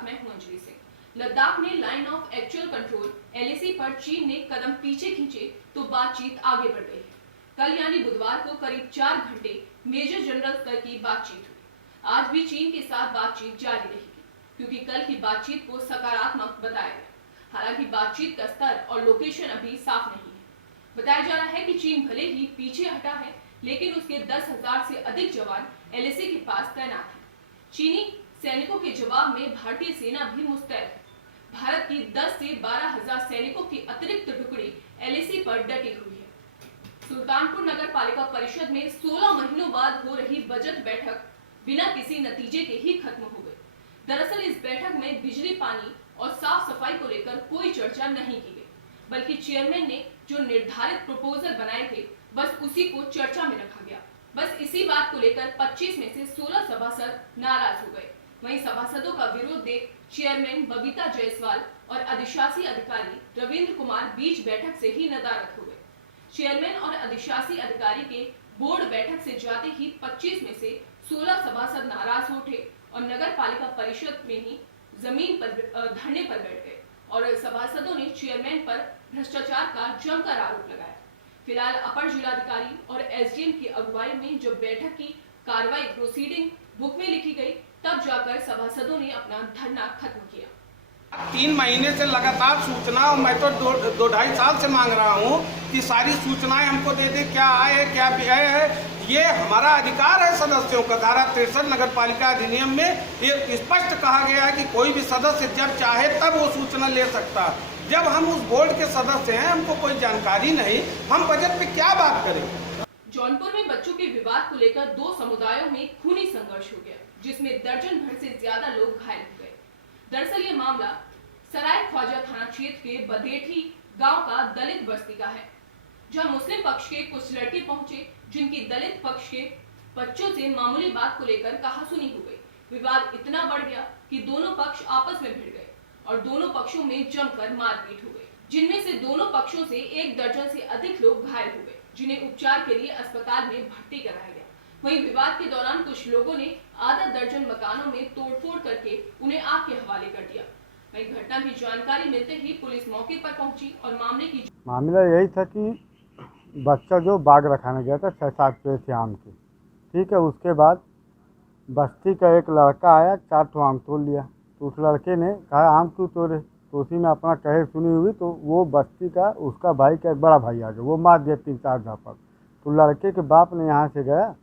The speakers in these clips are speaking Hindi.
साथ मैं हूं अंजलि सिंह। लद्दाख में line of actual control LAC पर चीन ने कदम पीछे खींचे तो बातचीत आगे बढ़ गई है। कल यानी बुधवार को करीब 4 घंटे मेजर जनरल स्तर की बातचीत हुई। आज भी चीन के साथ बातचीत जारी रहेगी, क्योंकि कल की बातचीत को सकारात्मक बताया गया। हालांकि बातचीत का स्तर और लोकेशन अभी साफ नहीं है। बताया जा रहा है कि चीन भले ही पीछे हटा है, लेकिन उसके 10,000 से अधिक जवान LAC के पास तैनात हैं। चीनी सैनिकों के जवाब में भारतीय सेना भी मुस्तैद है। भारत की 10 से 12,000 सैनिकों की अतिरिक्त टुकड़ी LAC पर डटी हुई है। सुल्तानपुर नगर पालिका परिषद में 16 महीनों बाद हो रही बजट बैठक बिना किसी नतीजे के ही खत्म हो गई। दरअसल इस बैठक में बिजली, पानी और साफ सफाई को लेकर कोई चर्चा नहीं की गई, बल्कि चेयरमैन ने जो निर्धारित प्रपोजल बनाए थे बस उसी को चर्चा में रखा गया। बस इसी बात को लेकर 25 में से 16 सभासद नाराज हो गए। वहीं सभासदों का विरोध देख चेयरमैन बबीता जायसवाल और अधिशासी अधिकारी रविंद्र कुमार बीच बैठक से ही नदारद हो गए। चेयरमैन और अधिशासी अधिकारी के बोर्ड बैठक से जाते ही 25 में से 16 सभासद नाराज उठे और नगर पालिका परिषद में ही जमीन पर धरने पर बैठ गए और सभासदों ने चेयरमैन पर भ्रष्टाचार का जमकर आरोप लगाया। फिलहाल अपर जिलाधिकारी और SDM की अगुवाई में जब बैठक की कार्रवाई प्रोसीडिंग बुक में लिखी गई, तब जाकर सभासदों ने अपना धरना खत्म किया। 3 महीने से लगातार सूचना, और मैं तो 2-2.5 साल से मांग रहा हूँ कि सारी सूचनाएं हमको दे दे, क्या आए है क्या व्यय है। ये हमारा अधिकार है सदस्यों का। धारा 63 नगर पालिका अधिनियम में ये स्पष्ट कहा गया है कि कोई भी सदस्य जब चाहे तब वो सूचना ले सकता है। जब हम उस बोर्ड के सदस्य हैं, हमको कोई जानकारी नहीं, हम बजट पे क्या बात करें। जौनपुर में बच्चों के विवाद को लेकर 2 समुदायों में खूनी संघर्ष हो गया, जिसमें दर्जन भर से ज्यादा लोग घायल हो गए। दरअसल ये मामला सराय ख्वाजा थाना क्षेत्र के बदेठी गांव का दलित बस्ती का है, जहां मुस्लिम पक्ष के कुछ लड़के पहुंचे, जिनकी दलित पक्ष के बच्चों से मामूली बात को लेकर कहासुनी हो गई। विवाद इतना बढ़ गया कि दोनों पक्ष आपस में भिड़ गए और दोनों पक्षों में जमकर मारपीट हो गई, जिनमें से दोनों पक्षों से 1 दर्जन से अधिक लोग घायल हो गए, जिन्हें उपचार के लिए अस्पताल में भर्ती कराया गया। वहीं विवाद के दौरान कुछ लोगों ने आधा दर्जन मकानों में तोड़फोड़ करके उन्हें आग के हवाले कर दिया। वहीं घटना की जानकारी मिलते ही पुलिस मौके पर पहुंची और मामला यही था कि बच्चा जो बाग रखाने गया था 6-7 पेड़ थे आम के, ठीक है। उसके बाद बस्ती का एक लड़का आया, 4 ठो आम तोड़ लिया। तो उस लड़के ने कहा आम क्यों तोड़े, तो उसी में अपना कहे सुनी हुई, तो वो बस्ती का उसका भाई का एक बड़ा भाई आ गया, वो मार दिया 3-4 झापड़। तो लड़के के बाप ने यहाँ से गया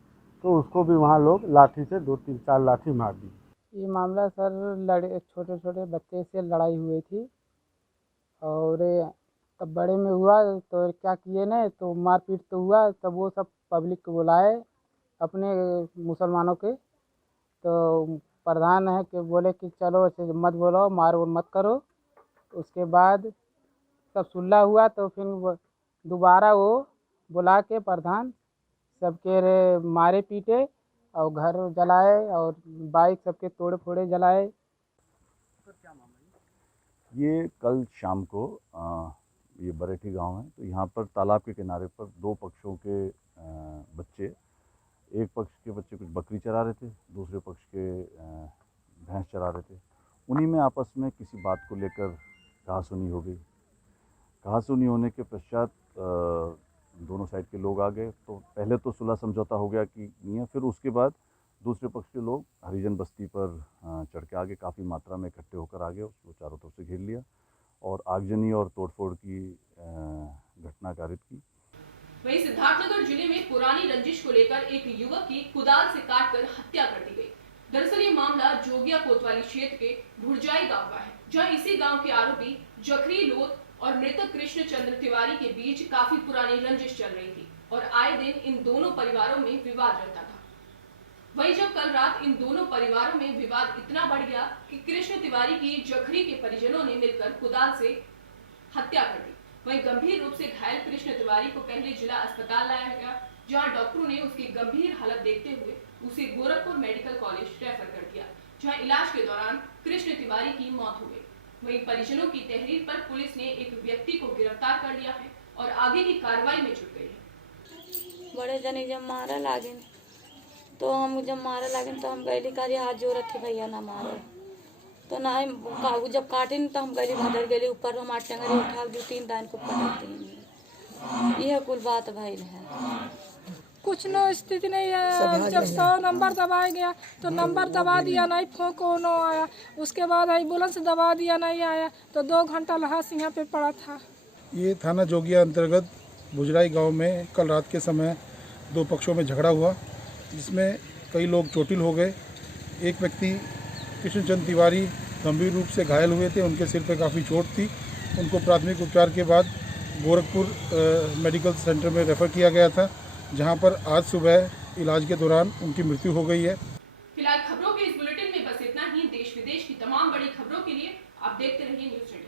तो उसको भी वहाँ लोग लाठी से 2-3-4 लाठी मार दी। ये मामला सर छोटे छोटे बच्चे से लड़ाई हुई थी और तब बड़े में हुआ तो क्या किए ना, तो मारपीट तो हुआ। तब वो सब पब्लिक को बुलाए अपने मुसलमानों के, तो प्रधान है कि बोले कि चलो ऐसे मत बोलो, मारो मत करो। उसके बाद सब सुलह हुआ तो फिर दोबारा वो बुला के प्रधान सबके मारे पीटे और घर जलाए और बाइक सबके तोड़े फोड़े जलाए। ये कल शाम को ये बरेठी गांव है, तो यहाँ पर तालाब के किनारे पर 2 पक्षों के बच्चे, एक पक्ष के बच्चे कुछ बकरी चरा रहे थे, दूसरे पक्ष के भैंस चरा रहे थे। उन्हीं में आपस में किसी बात को लेकर कहासुनी हो गई। कहासुनी होने के पश्चात दोनों साइड के लोग आ गए। तो पहले तो सुलह समझौता हो गया कि नहीं है, फिर उसके बाद दूसरे पक्ष के लोग हरिजन बस्ती पर चढ़ के आगे काफ़ी मात्रा में इकट्ठे होकर आ गए, उसको चारों तरफ से घेर लिया और आगजनी और तोड़फोड़ की घटना कारित की। वहीं सिद्धार्थनगर जिले में पुरानी रंजिश को लेकर एक युवक की कुदाल से काटकर हत्या कर दी गई। दरअसल ये मामला जोगिया कोतवाली क्षेत्र के भुरजाई गांव का है, जहां इसी गांव के आरोपी जखरी लोथ और मृतक कृष्ण चंद्र तिवारी के बीच काफी पुरानी रंजिश चल रही थी और आए दिन इन दोनों परिवारों में विवाद रहता था। वहीं जब कल रात इन दोनों परिवारों में विवाद इतना बढ़ गया कि कृष्ण तिवारी की जखरी के परिजनों ने मिलकर कुदाल से हत्या कर दी। वहीं गंभीर रूप से घायल कृष्ण तिवारी को पहले जिला अस्पताल लाया गया, जहां डॉक्टरों ने उसकी गंभीर हालत देखते हुए उसे गोरखपुर मेडिकल कॉलेज रेफर कर दिया, जहां इलाज के दौरान कृष्ण तिवारी की मौत हो गई। वहीं परिजनों की तहरीर पर पुलिस ने एक व्यक्ति को गिरफ्तार कर लिया है और आगे की कार्रवाई में जुट गई है। बड़े जने जब मारा लागिन तो हम जब मारा लागिन तो हम गैली कार्य हाथ जोड़त थे, भैया ना मारे। तो ना जब काटे न तो हम गली भदर गली ऊपर हमारे टंगरी उठा दो 3 दान को पटक देंगे। यह कुल बात भइल है। कुछ न स्थिति नहीं है। जब 100 नंबर दबाया गया तो नंबर दबा दिया नहीं, फोन को न आया। उसके बाद एम्बुलेंस दबा दिया नहीं आया तो 2 घंटा लाश यहाँ पे पड़ा था। ये थाना जोगिया अंतर्गत भुजराई गांव में कल रात के समय 2 पक्षों में झगड़ा हुआ, जिसमें कई लोग चोटिल हो गए। एक व्यक्ति कृष्णचंद तिवारी गंभीर रूप से घायल हुए थे, उनके सिर पर काफ़ी चोट थी। उनको प्राथमिक उपचार के बाद गोरखपुर मेडिकल सेंटर में रेफ़र किया गया था, जहां पर आज सुबह इलाज के दौरान उनकी मृत्यु हो गई है। फिलहाल खबरों के इस बुलेटिन में बस इतना ही। देश विदेश की तमाम बड़ी खबरों के लिए आप देखते रहिए न्यूज़ 24।